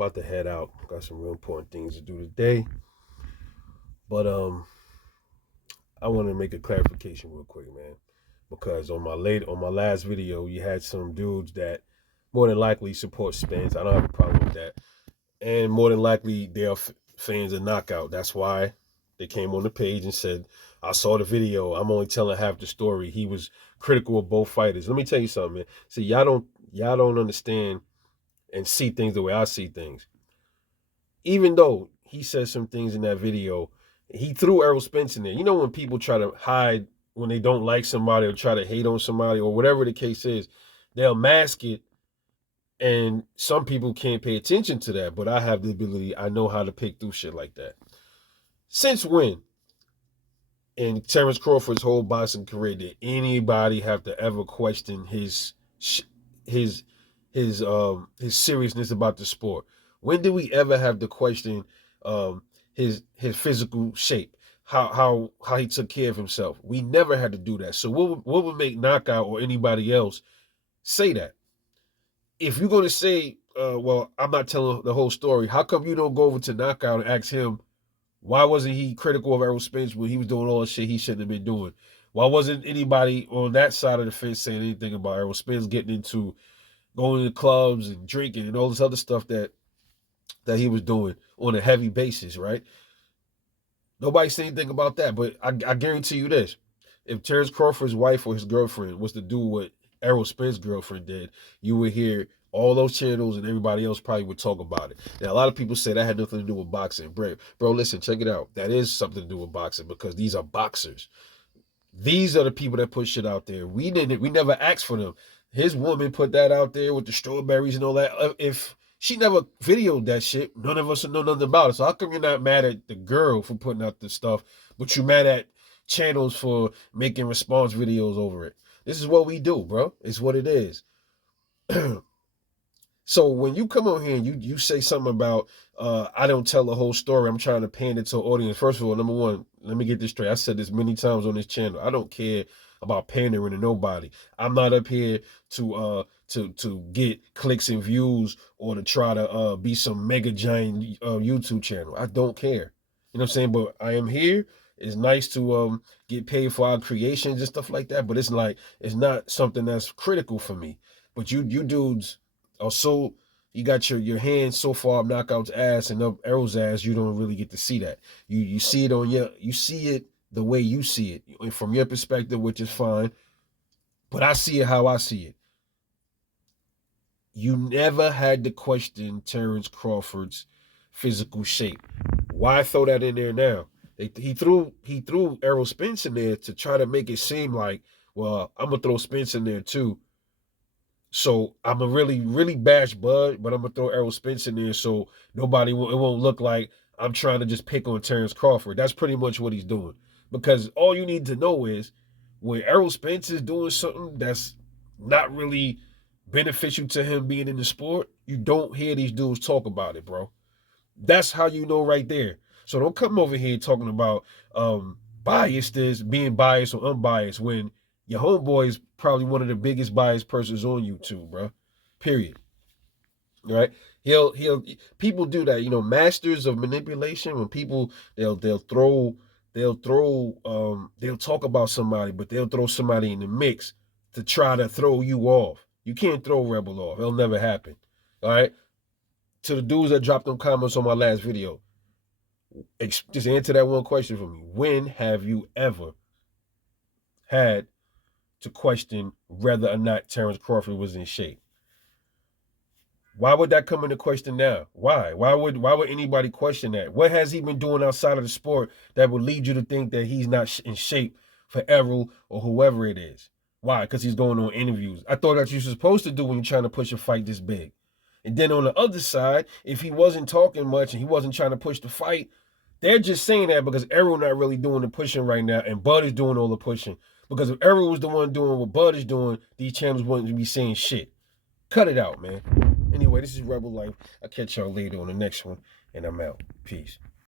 About to head out. Got some real important things to do today. But I want to make a clarification real quick, man. Because on my last video, you had some dudes that more than likely support Spence. I don't have a problem with that. And more than likely they're fans of Knockout. That's why they came on the page and said, I saw the video. I'm only telling half the story. He was critical of both fighters. Let me tell you something, man. See, y'all don't understand and see things the way I see things. Even though he said some things in that video, he threw Errol Spence in there. You know when people try to hide when they don't like somebody or try to hate on somebody or whatever the case is, they'll mask it, and some people can't pay attention to that, but I have the ability, I know how to pick through shit like that. Since when in Terrence Crawford's whole boxing career did anybody have to ever question his his seriousness about the sport? When did we ever have to question his physical shape? How he took care of himself? We never had to do that. So what would make Knockout or anybody else say that? If you're going to say, well, I'm not telling the whole story, how come you don't go over to Knockout and ask him, why wasn't he critical of Errol Spence when he was doing all the shit he shouldn't have been doing? Why wasn't anybody on that side of the fence saying anything about Errol Spence getting into going to clubs and drinking and all this other stuff that he was doing on a heavy basis, right? Nobody said anything about that, but I guarantee you this. If Terrence Crawford's wife or his girlfriend was to do what Errol Spence's girlfriend did, you would hear all those channels and everybody else probably would talk about it. Now, a lot of people say that had nothing to do with boxing. Bro, listen, check it out. That is something to do with boxing because these are boxers. These are the people that put shit out there. We never asked for them. His woman put that out there with the strawberries and all that. If she never videoed that shit, none of us would know nothing about it. So how come you're not mad at the girl for putting out the stuff, but you're mad at channels for making response videos over it? This is what we do, bro. It's what it is. So when you come on here and you say something about I don't tell the whole story, I'm trying to pander to an audience. First of all, number one, let me get this straight. I said this many times on this channel. I don't care about pandering to nobody. I'm not up here to get clicks and views or to try to be some mega giant YouTube channel. I don't care. You know what I'm saying? But I am here. It's nice to get paid for our creations and stuff like that. But it's not something that's critical for me. But you dudes are so, you got your hands so far up Knockout's ass and up Errol's ass, you don't really get to see that. You see it you see it the way you see it from your perspective, which is fine. But I see it how I see it. You never had to question Terrence Crawford's physical shape. Why throw that in there now? He threw Errol Spence in there to try to make it seem like, well, I'm gonna throw Spence in there too. So I'm gonna really, really bash Bud, but I'm gonna throw Errol Spence in there so it won't look like I'm trying to just pick on Terrence Crawford. That's pretty much what he's doing. Because all you need to know is when Errol Spence is doing something that's not really beneficial to him being in the sport, you don't hear these dudes talk about it, bro. That's how you know right there. So don't come over here talking about biased is being biased or unbiased when your homeboy is probably one of the biggest biased persons on YouTube, bro. Period. Right? He'll people do that, masters of manipulation. When people they'll talk about somebody, but they'll throw somebody in the mix to try to throw you off. You can't throw Rebel off. It'll never happen. All right. To the dudes that dropped them comments on my last video, just answer that one question for me. When have you ever had to question whether or not Terrence Crawford was in shape? Why would that come into question now? Why? Why would anybody question that? What has he been doing outside of the sport that would lead you to think that he's not in shape for Errol or whoever it is? Why? Because he's going on interviews. I thought that's what you're supposed to do when you're trying to push a fight this big. And then on the other side, if he wasn't talking much and he wasn't trying to push the fight, they're just saying that because Errol not really doing the pushing right now and Bud is doing all the pushing. Because if Errol was the one doing what Bud is doing, these channels wouldn't be saying shit. Cut it out, man. Anyway, this is Rebel Life. I'll catch y'all later on the next one, and I'm out. Peace.